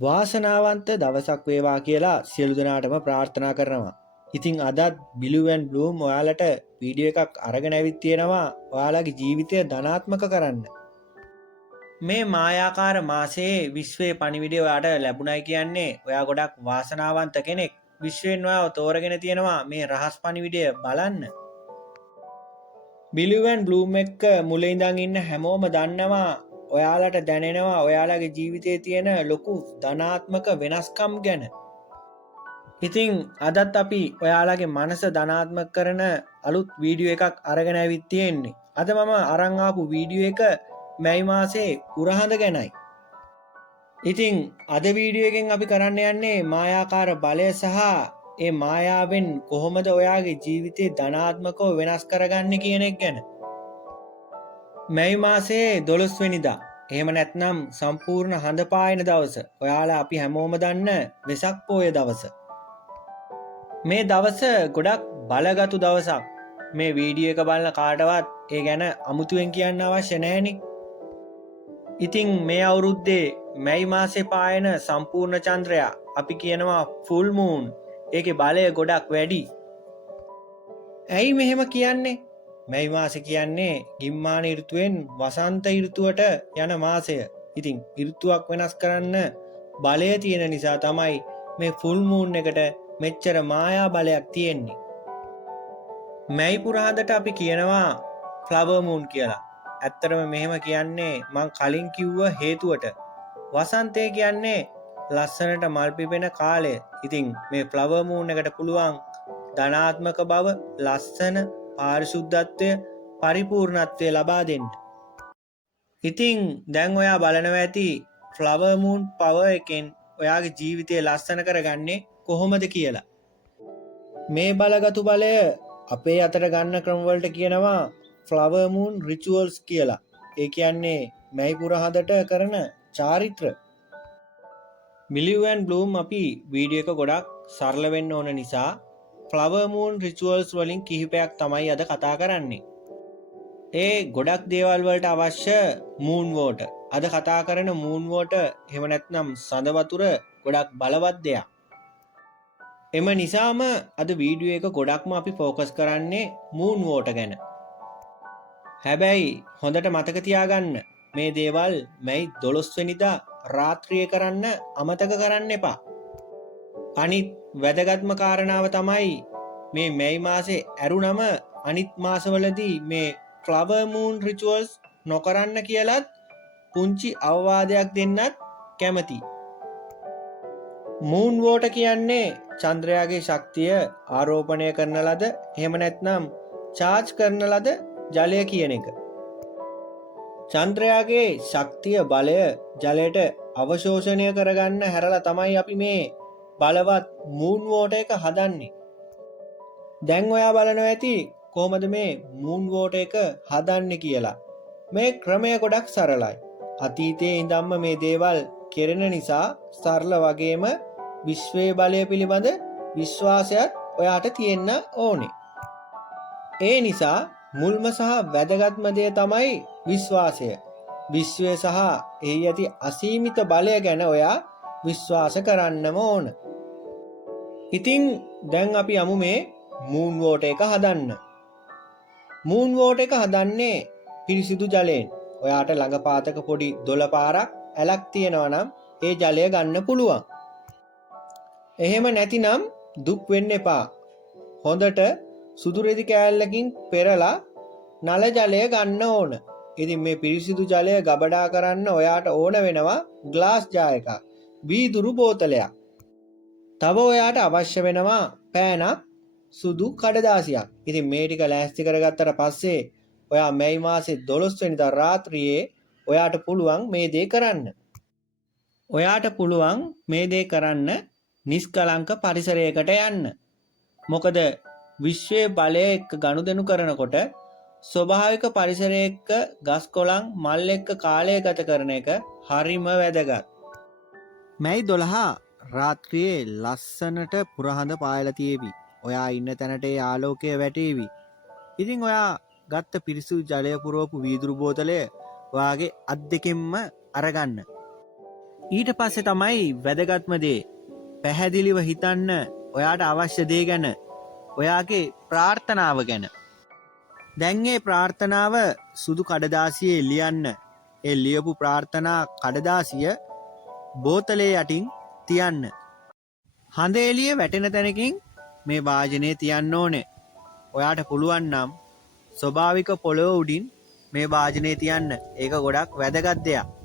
වාසනාවන්ත දවසක් වේවා කියලා සියලු දෙනාටම ප්‍රාර්ථනා කරනවා. ඉතින් අදත් බිලුවන් බ්ලූම් ඔයාලට වීඩියෝ එකක් අරගෙන ඇවිත් තියෙනවා ඔයාලගේ ජීවිතය ධනාත්මක කරන්න. මේ මායාකාර මාසයේ විශ්වයේ පණිවිඩය ඔයාට ලැබුණයි කියන්නේ ඔයා ගොඩක් වාසනාවන්ත කෙනෙක්. විශ්වයෙන් ඔයාව තෝරගෙන තියෙනවා මේ රහස් පණිවිඩය බලන්න. බිලුවන් බ්ලූම් එක්ක මුලින් ඉඳන් ඉන්න හැමෝම දන්නවා ඔයාලට දැනෙනවා ඔයාලගේ ජීවිතයේ තියෙන ලොකු ධනාත්මක වෙනස්කම් ගැන. ඉතින් අදත් අපි ඔයාලගේ මනස ධනාත්මක කරන අලුත් වීඩියෝ එකක් අරගෙන ඇවිත් තියෙන්නේ. අද මම අරන් ආපු වීඩියෝ එක මැයි මාසේ පුරහඳ ගැනයි. ඉතින් අද වීඩියෝ එකෙන් අපි කරන්න යන්නේ මායාකාර බලය සහ ඒ මායාවෙන් කොහොමද ඔයාගේ ජීවිතේ ධනාත්මකව වෙනස් කරගන්නේ කියන එක ගැන. මැයි මාසේ 12 වෙනිදා එහෙම නැත්නම් සම්පූර්ණ හඳ පායන දවස ඔයාලා අපි හැමෝම දන්න වෙසක් පෝය දවස. මේ දවස ගොඩක් බලගතු දවසක්. මේ වීඩියෝ එක බලන කාටවත් ඒ ගැන අමුතුවෙන් කියන්න අවශ්‍ය නැහැනේ. ඉතින් මේ අවුරුද්දේ මැයි මාසේ පායන සම්පූර්ණ චන්ද්‍රයා අපි කියනවා ෆුල් මූන්. ඒකේ බලය ගොඩක් වැඩි. ඇයි මෙහෙම කියන්නේ? මැයි මාසේ කියන්නේ ගිම්මාන ඍතුවෙන් වසන්ත ඍතුවට යන මාසය. ඉතින් ඍතුවක් වෙනස් කරන්න බලය තියෙන නිසා තමයි මේ ෆුල් මූන් එකට මෙච්චර මායා බලයක් තියෙන්නේ. මැයි පුරහඳට අපි කියනවා ෆ්ලවර් මූන් කියලා. ඇත්තටම මෙහෙම කියන්නේ මං කලින් කිව්ව හේතුවට. වසන්තය කියන්නේ ලස්සනට මල් පිපෙන කාලය. ඉතින් මේ ෆ්ලවර් මූන් එකට පුළුවන් ධනාත්මක බව, ලස්සන, පාරිශුද්ධත්වය, පරිපූර්ණත්වය ලබා දෙන්න. ඉතින් දැන් ඔයා බලනවා ඇති ෆ්ලවර් මූන් පවර් එකෙන් ඔයාගේ ජීවිතය ලස්සන කරගන්නේ කොහොමද කියලා. මේ බලගතු බලය අපේ අතට ගන්න ක්‍රම වලට කියනවා ෆ්ලවර් මූන් රිචුවල්ස් කියලා. ඒ කියන්නේ මැයි පුරහඳට කරන චාරිත්‍ර. බිලුවන් බ්ලූම් අපි වීඩියෝ එක ගොඩක් සරල වෙන්න ඕන නිසා ෆ්ලවර් මූන් රිචුවල්ස් වලින් කිහිපයක් තමයි අද කතා කරන්නේ. ඒ ගොඩක් දේවල් වලට අවශ්‍ය මූන් වෝටර්. අද කතා කරන මූන් වෝටර් එහෙම නැත්නම් සඳ වතුර ගොඩක් බලවත් දෙයක්. එම නිසාම අද වීඩියෝ එක ගොඩක්ම අපි ફોකස් කරන්නේ මූන් වෝටර් ගැන. හැබැයි හොඳට මතක තියාගන්න මේ දේවල් මැයි 12 වෙනිදා රාත්‍රියේ කරන්න අමතක කරන්න එපා. අනිත් වැදගත්ම කාරණාව තමයි මේ මැයි මාසේ ඇරුණම අනිත් මාසවලදී මේ ෆ්ලවර් මූන් රිචුවල්ස් නොකරන්න කියලත් පුංචි අවවාදයක් දෙන්නත් කැමති. මූන් වෝටර් කියන්නේ චන්ද්‍රයාගේ ශක්තිය ආරෝපණය කරන ලද එහෙම නැත්නම් චාර්ජ් කරන ලද ජලය කියන එක. චන්ද්‍රයාගේ ශක්තිය බලය ජලයට අවශෝෂණය කරගන්න හැරලා තමයි අපි මේ බලවත් මූන් වෝටර් එක හදන්නේ. දැන් ඔයා බලනවා ඇති කොහොමද මේ මූන් වෝටර් එක හදන්නේ කියලා. මේ ක්‍රමය ගොඩක් සරලයි. අතීතයේ ඉඳන්ම මේ දේවල් කෙරෙන නිසා සරල වගේම විශ්වයේ බලය පිළිබඳ විශ්වාසයක් ඔයාට තියෙන්න ඕනේ. ඒ නිසා මුල්ම සහ වැදගත්ම දේ තමයි විශ්වාසය. විශ්වය සහ එහි ඇති අසීමිත බලය ගැන ඔයා විශ්වාස කරන්නම ඕන. ඉතින් දැන් අපි යමු මේ මූන් වෝටර් එක හදන්න. මූන් වෝටර් එක හදන්නේ පිරිසිදු ජලයෙන්. ඔයාට ළඟ පාතක පොඩි දොළ පාරක් ඇලක් තියෙනවා නම් ඒ ජලය ගන්න පුළුවන්. එහෙම නැතිනම් දුක් වෙන්න එපා. හොඳට සුදු රෙදි කෑල්ලකින් පෙරලා නල ජලය ගන්න ඕන. ඉතින් මේ පිරිසිදු ජලය ගබඩා කරන්න ඔයාට ඕන වෙනවා ග්ලාස් ජාර් එකක්, වීදුරු බෝතලයක්. තව ඔයාට අවශ්‍ය වෙනවා පෑනක්, සුදු කඩදාසියක්. ඉතින් මේ ටික ලෑස්ති කරගත්තට පස්සේ ඔයා මැයි මාසේ 12 වෙනිදා රාත්‍රියේ ඔයාට පුළුවන් මේ දේ කරන්න. ඔයාට පුළුවන් මේ දේ කරන්න නිස්කලංක පරිසරයකට යන්න. මොකද විශ්වයේ බලය එක්ක ගනුදෙනු කරනකොට ස්වභාවික පරිසරයේ එක්ක ගස් කොළන් මල් එක්ක කාලය ගත කරන එක හරිම වැදගත්. මැයි 12 රාත්‍රියේ ලස්සනට පුරහඳ පායලා තියෙවි. ඔයා ඉන්න තැනට ඒ ආලෝකය වැටේවි. ඉතින් ඔයා ගත්ත පිරිසිදු ජලය පුරවපු වීදුරු බෝතලය ඔයාගේ අත් දෙකෙන්ම අරගන්න. ඊට පස්සේ තමයි වැදගත්ම දේ පැහැදිලිව හිතන්න ඔයාට අවශ්‍ය දේ ගැන ඔයාගේ ප්‍රාර්ථනාව ගැන. දැන් ඒ ප්‍රාර්ථනාව සුදු කඩදාසියේ ලියන්න. ඒ ලියපු ප්‍රාර්ථනා කඩදාසිය බෝතලේ යටින් තියන්න. හඳ එළිය වැටෙන තැනකින් මේ වාජනේ තියන්න ඕනේ. ඔයාට පුළුවන් නම් ස්වභාවික පොළොව උඩින් මේ වාජනේ තියන්න. ඒක ගොඩක් වැදගත් දෙයක්.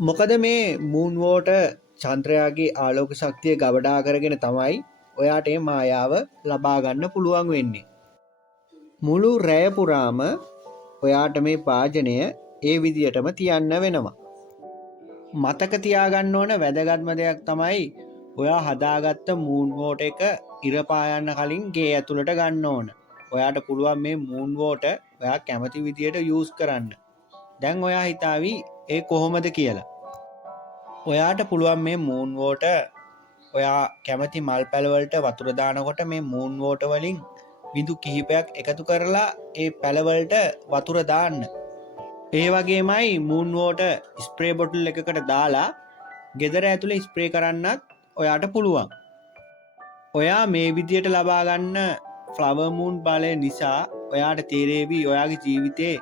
මොකද මේ මූන් වෝටර් චන්ද්‍රයාගේ ආලෝක ශක්තිය ගබඩා කරගෙන තමයි ඔයාට මේ මායාව ලබා ගන්න පුළුවන් වෙන්නේ. මුළු රැය පුරාම ඔයාට මේ වාජනය ඒ විදියටම තියන්න වෙනවා. මතක තියාගන්න ඕන වැදගත්ම දෙයක් තමයි ඔයා හදාගත්ත මූන් වෝටර් එක ඉර පායන්න කලින් ගේ ඇතුළට ගන්න ඕන. ඔයාට පුළුවන් මේ මූන් වෝටර් ඔයා කැමති විදියට යූස් කරන්න. දැන් ඔයා හිතාවි ඒ කොහොමද කියලා. ඔයාට පුළුවන් මේ මූන් වෝටර් ඔයා කැමති මල් පැලවලට වතුර දානකොට මේ මූන් වෝටර් වලින් බිඳු කිහිපයක් එකතු කරලා ඒ පැලවලට වතුර දාන්න. ඒ වගේමයි මූන් වෝටර් ස්ප්‍රේ බොටල් එකකට දාලා ගෙදර ඇතුලේ ස්ප්‍රේ කරන්නත් ඔයාට පුළුවන්. ඔයා මේ විදියට ලබා ගන්න ෆ්ලවර් මූන් බලය නිසා ඔයාට තේරෙවි ඔයාගේ ජීවිතේ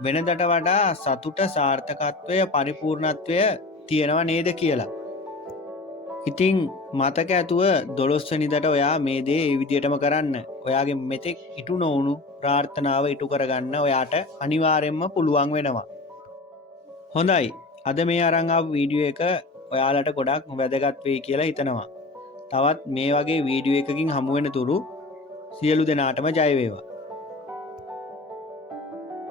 වෙනදට වඩා සතුට සාර්ථකත්වය පරිපූර්ණත්වය තියෙනවා නේද කියලා. ඉතින් මතක ඇතුව 12 වෙනිදාට ඔයා මේ දේ ඒ විදියටම කරන්න. ඔයාගේ මෙතෙක් ඉටු නොවුණු ප්‍රාර්ථනාව ඉටු කරගන්න ඔයාට අනිවාර්යයෙන්ම පුළුවන් වෙනවා. හොඳයි. අද මේ අරන් ආපු වීඩියෝ එක ඔයාලට ගොඩක් වැදගත් වෙයි කියලා හිතනවා. තවත් මේ වගේ වීඩියෝ එකකින් හමු වෙන තුරු සියලු දෙනාටම ජය වේවා.